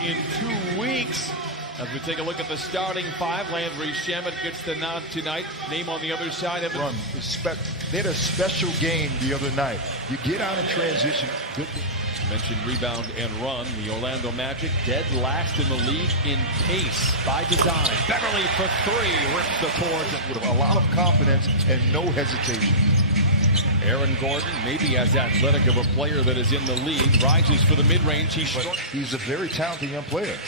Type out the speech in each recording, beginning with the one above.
In 2 weeks, as we take a look at the starting five, Landry Shamet gets the nod tonight. Name on the other side of it. Run. They had a special game the other night. You get out in transition. Good. Mentioned rebound and run. The Orlando Magic dead last in the league in pace by design. Beverly for three, rips the boards with a lot of confidence and no hesitation. Aaron Gordon, maybe as athletic of a player that is in the league, rises for the mid-range. He's a very talented young player.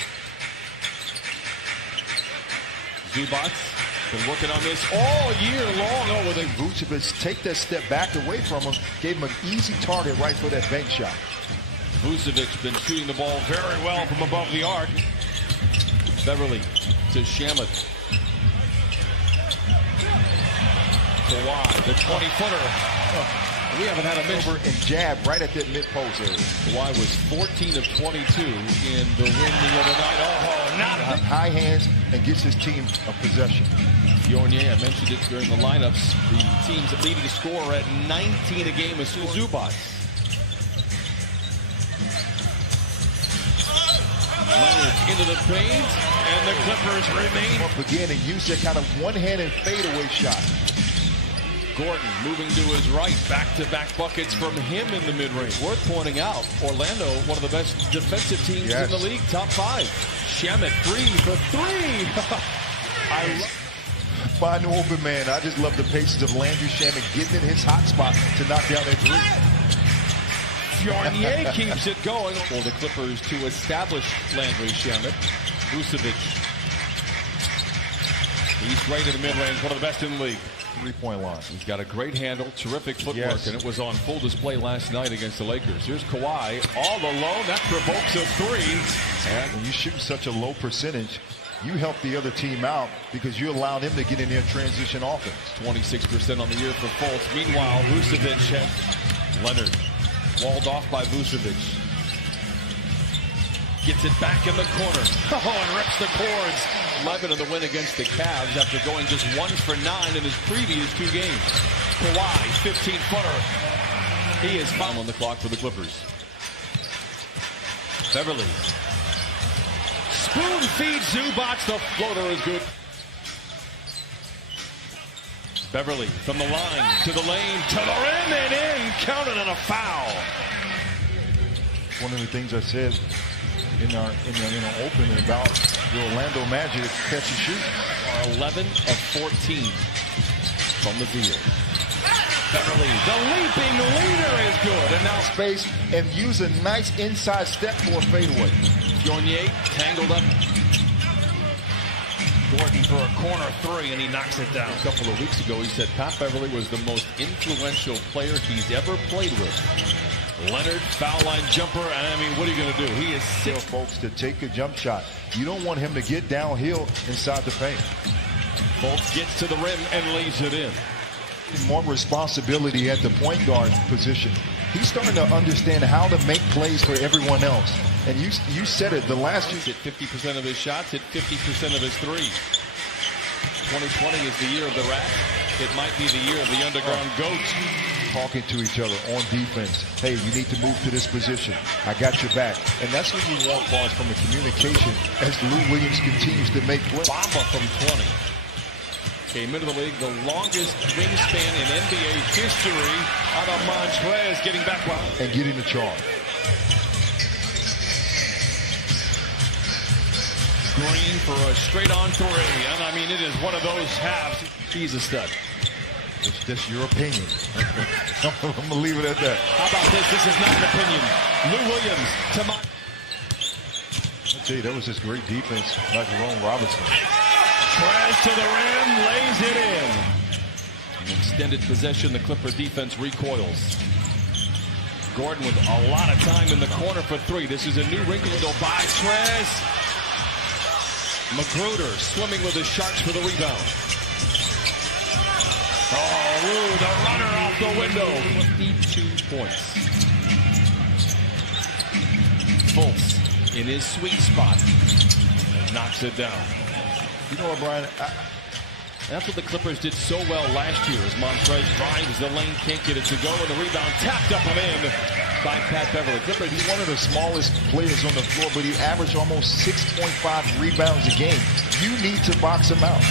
Zubac been working on this all year long. Oh, with Vucevic take that step back away from him, gave him an easy target right for that bank shot. Vucevic been shooting the ball very well from above the arc. Beverly to Shamet. Kawhi, the 20-footer. We haven't had a miss. Over and jab right at that mid-post area. Kawhi was 14 of 22 in the win the other night. Oh, not high hands and gives his team a possession. Fournier, I mentioned it during the lineups. The team's leading scorer at 19 a game is Zubac. Leonard into the paint, and the Clippers remain. Up again and use that kind of one-handed fadeaway shot. Gordon moving to his right, back-to-back buckets from him in the mid-range. Worth pointing out, Orlando, one of the best defensive teams in the league, top five. Shamet, three for three. Find the open man. I just love the paces of Landry Shamet getting in his hot spot to knock down that three. Fournier keeps it going for the Clippers to establish Landry Shamet. Vucevic. He's great in the mid-range, one of the best in the league. Three-point line. He's got a great handle, terrific footwork, and it was on full display last night against the Lakers. Here's Kawhi all alone. That provokes a three. And when you shoot such a low percentage, you help the other team out because you allow them to get in their transition offense. 26% on the year for Fultz. Meanwhile, Vucevic has Leonard walled off by Vucevic. Gets it back in the corner. Oh, and rips the cords. 11 in the win against the Cavs after going just 1 for 9 in his previous 2 games. Kawhi, 15-footer. He is foul on the clock for the Clippers. Beverly. Spoon feeds Zubac. The floater is good. Beverly from the line to the lane to the rim and in. Counted on a foul. One of the things I said in our opening about the Orlando Magic catch and shoot. Are 11 of 14 from the field. Beverly, the leaping leader is good, and now space and use a nice inside step for a fadeaway. Fournier tangled up. Gordon for a corner three, and he knocks it down. A couple of weeks ago, he said Pat Beverly was the most influential player he's ever played with. Leonard, foul line jumper, and I mean, what are you going to do? He is sick. Folks, to take a jump shot. You don't want him to get downhill inside the paint. Fultz gets to the rim and lays it in. More responsibility at the point guard position. He's starting to understand how to make plays for everyone else. And you said it, the last year. Hit 50% of his shots, hit 50% of his threes. 2020 is the year of the rat. It might be the year of the underground goats. Talking to each other on defense. Hey, you need to move to this position. I got your back. And that's what you want, boss, from the communication as Lou Williams continues to make plays. Bamba from 20. Came into the league, the longest wingspan in NBA history out of Montrez, getting back well. And getting the charge. Green for a straight-on three. And I mean, it is one of those halves. He's a stud. It's just your opinion. I'm going to leave it at that. How about this? This is not an opinion. Lou Williams to my... I'll tell you, that was just great defense by Jerome Robinson. Trez to the rim, lays it in. An extended possession, the Clipper defense recoils. Gordon with a lot of time in the corner for three. This is a new wrinkle to go by. Trez. Magruder swimming with the Sharks for the rebound. Oh, Lou, the runner off the window. 52 points. Fultz in his sweet spot and knocks it down. You know what, Brian? That's what the Clippers did so well last year as Montrez drives the lane, can't get it to go, and the rebound tapped up and in. by Pat Beverly. Clippers, he's one of the smallest players on the floor, but he averaged almost 6.5 rebounds a game. You need to box him out.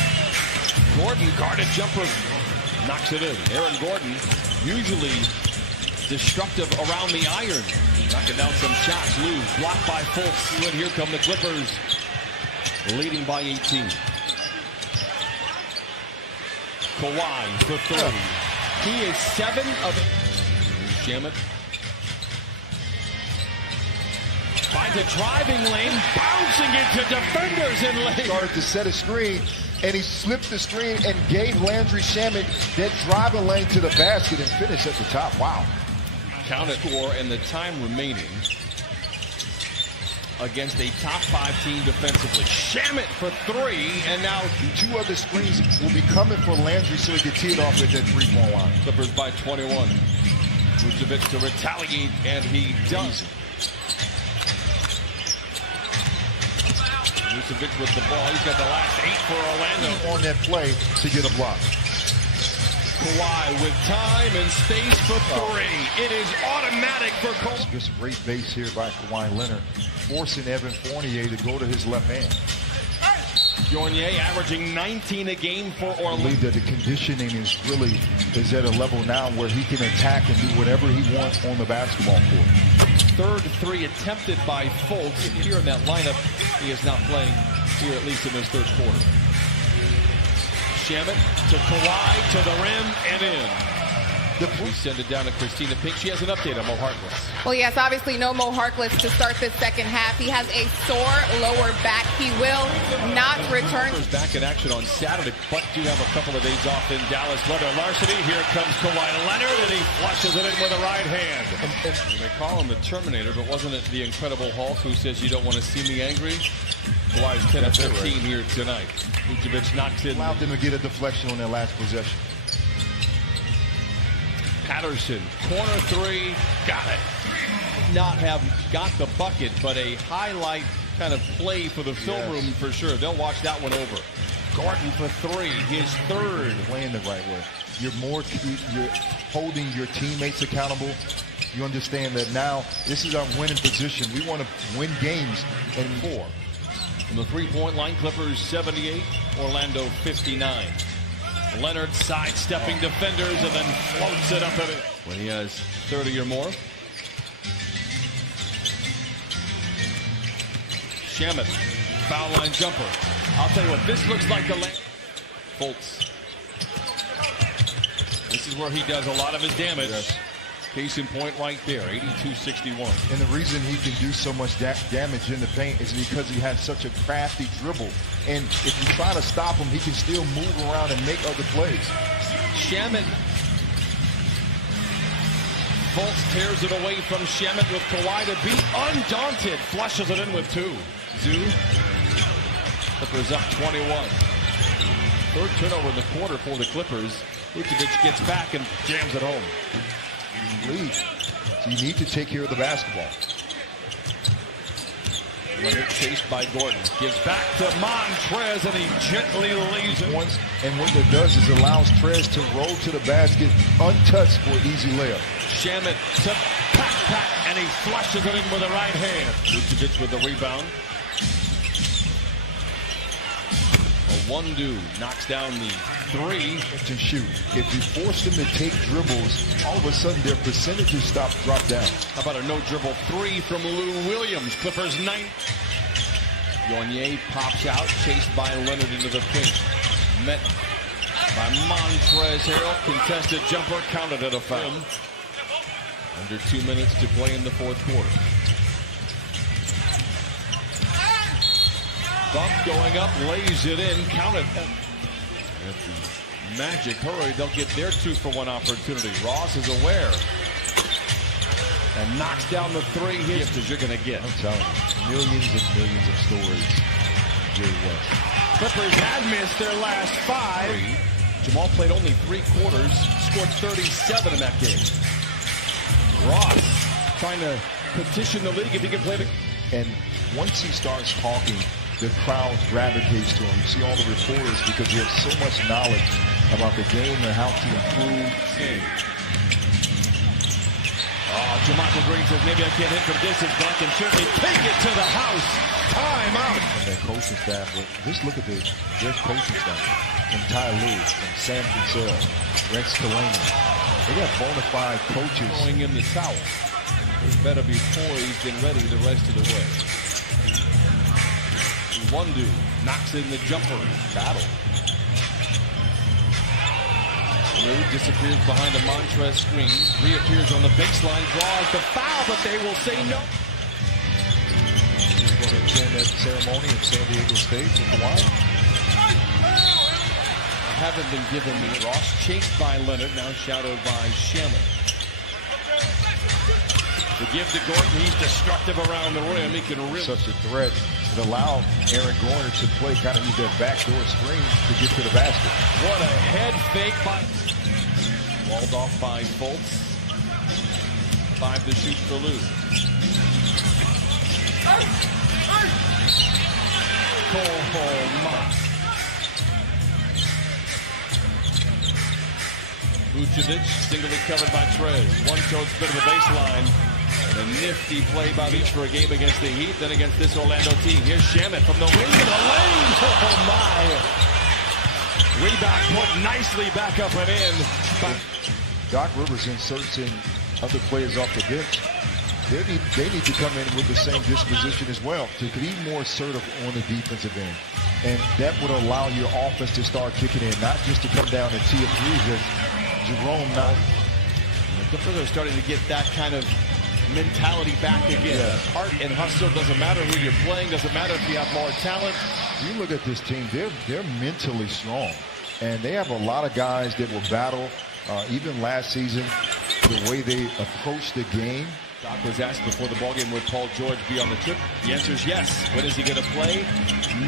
Gordon, guarded jumper, knocks it in. Aaron Gordon, usually destructive around the iron. Knocking down some shots. Lou, blocked by Fultz. And here come the Clippers, leading by 18. Kawhi for 3. He is 7 of 8. Shamet finds a driving lane, bouncing into defenders in lane. Started to set a screen, and he slipped the screen and gave Landry Shamet that driving lane to the basket and finished at the top. Wow. Count it, score, and the time remaining against a top 5 team defensively. Shamet for 3, and now 2 other screens will be coming for Landry so he can tee it off at that 3-point line. Clippers by 21. Vucevic to retaliate, and he does. Vucevic with the ball. He's got the last 8 for Orlando. On that play to get a block. Kawhi with time and space for 3. It is automatic for Kawhi. Just great base here by Kawhi Leonard, forcing Evan Fournier to go to his left hand. Fournier averaging 19 a game for I Orlando. believe that the conditioning is at a level now where he can attack and do whatever he wants on the basketball court. Third 3 attempted by Fultz. Here in that lineup, he is not playing here, at least in this third quarter. Shamet to Kawhi, to the rim, and in. We send it down to Christina Pink. She has an update on Mo Harkless. Well, yes, obviously no Mo Harkless to start this second half. He has a sore lower back. He will not return. Back in action on Saturday, but do have a couple of days off in Dallas. Leather Larceny. Here comes Kawhi Leonard, and he flushes it in with a right hand. They call him the Terminator, but wasn't it the Incredible Hulk who says, "You don't want to see me angry"? Kawhi's 10 of 15 here tonight. Vucevic knocks in. Allowed them to get a deflection on their last possession. Patterson, corner 3, got it. Not have got the bucket, but a highlight kind of play for the film room for sure. They'll watch that one over. Gordon for 3, his 3rd. Playing the right way. You're holding your teammates accountable. You understand that now this is our winning position. We want to win games and more. From the 3-point line, Clippers 78, Orlando 59. Leonard sidestepping defenders and then floats it up at it when he has 30 or more. Shamet, foul line jumper. I'll tell you what, this looks like the Fultz. This is where he does a lot of his damage. Yes. Case in point right there, 82-61. And the reason he can do so much damage in the paint is because he has such a crafty dribble. And if you try to stop him, he can still move around and make other plays. Shamet. Fultz tears it away from Shamet with Kawhi to beat. Undaunted, flushes it in with 2. Zoo. Clippers up 21. Third turnover in the quarter for the Clippers. Vucevic gets back and jams it home. Lead. So you need to take care of the basketball. Leonard chased by Gordon. Gives back to Montrez, and he gently lays it. Once, and what that does is allows Trez to roll to the basket untouched for an easy layup. Shamet to Pat, and he flushes it in with the right hand. Vucevic with the rebound. Wondu knocks down the 3. To shoot. If you force them to take dribbles, all of a sudden their percentages drop down. How about a no-dribble 3 from Lou Williams? Clippers 9. Fournier pops out, chased by Leonard into the paint. Met by Montrez Harrell. Contested jumper, counted at a foul. Under 2 minutes to play in the fourth quarter. Bump going up, lays it in, counted. If the Magic hurry, they'll get their 2-for-1 opportunity. Ross is aware and knocks down the 3 hits as you're going to get. I'm telling you, millions and millions of stories. Jerry West. Clippers had missed their last 5. Jamal played only 3 quarters, scored 37 in that game. Ross trying to petition the league if he can play the... And once he starts talking, the crowd gravitates to him. You see all the reporters because he has so much knowledge about the game and how to improve. Oh, Jamarco Green says maybe I can't hit from distance, but I can certainly take it to the house. Time out. And their coaching staff, just look at their coaching staff. From Ty Lue, from Sam Cassell, Rex Kalani. They got bona fide coaches. Throwing in the towel. They better be poised and ready the rest of the way. Wundu knocks in the jumper. Battle. Lue disappears behind a Montrez screen. Reappears on the baseline. Draws the foul, but they will say no. He's going to attend that ceremony in San Diego State with Kawhi. Haven't been given the Ross, chased by Leonard, now shadowed by Shannon. The give to Gordon, he's destructive around the rim. He can really Such a threat. It allowed Aaron Gordon to play, kind of use that backdoor screen to get to the basket. What a head fake by walled off by Fultz. 5 to shoot for Lue. Oh my. Vucevic, singly covered by Trez. One towards bit of a baseline. And a nifty play by each for a game against the Heat, then against this Orlando team. Here's Shamet from the wing to the lane. Oh my. Rebound put nicely back up and in. Doc Rivers inserts in other players off the bench. They need to come in with the same disposition as well to be more assertive on the defensive end. And that would allow your offense to start kicking in, not just to come down and tee up threes. Jerome not. The Clippers are starting to get that kind of mentality back again. Yeah. Heart and hustle. Doesn't matter who you're playing. Doesn't matter if you have more talent. You look at this team, they're mentally strong. And they have a lot of guys that will battle, even last season, the way they approach the game. Doc was asked before the ballgame, would Paul George be on the trip? The answer is yes. When is he going to play?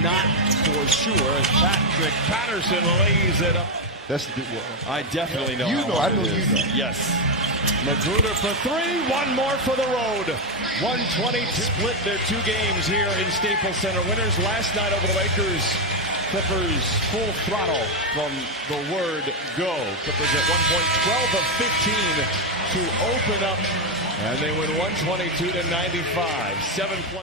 Not for sure. As Patrick Patterson lays it up. That's the well, I definitely know. You how know, I know it you is. know. Yes. Magruder for 3. One more for the road. 120 split their 2 games here in Staples Center. Winners last night over the Lakers. Clippers full throttle from the word go. Clippers at 1 point, 12 of 15 to open up. And they win 122 to 95. 7 points.